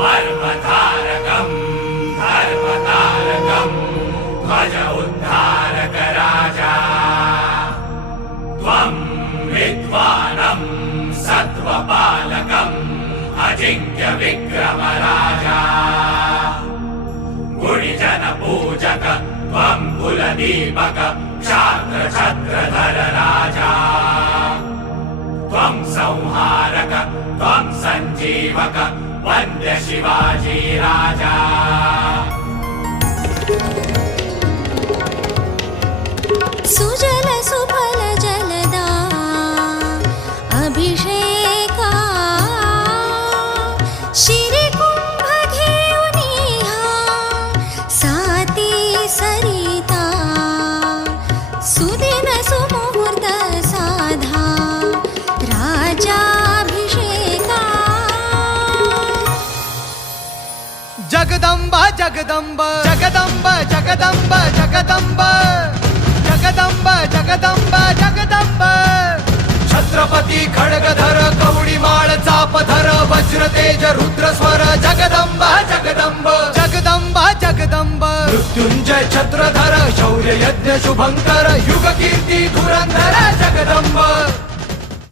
पर्वतारकम् धर्मतारकम् ध्वज उद्धारक राजा त्वं विद्वानं सत्त्वपालकम् अजिङ्क्य विक्रम राजा गुणिजन पूजक त्वं कुलदीपक क्षात्र छत्रधर राजा त्वं संहारक त्वं सञ्जीवक वन्द्य शिवाजी राजा सुजल सुफल जलदा अभिषेका शिरी कुंभ घेऊनिहा साती सरिता सुदिन सुमुहूर्त साधा राजाभिषेका जगदंबा जगदंब जगदंब जगदंब जगदंब जगदंब जगदंब जगदंब छत्रपती खड्गधर कवडी माळ चापधर वज्र तेज रुद्र स्वर जगदंब जगदंब जगदंब जगदंब मृत्युंजय छत्रधर शौर्य यज्ञ शुभंकर युग कीर्ती धुरंधर जगदंब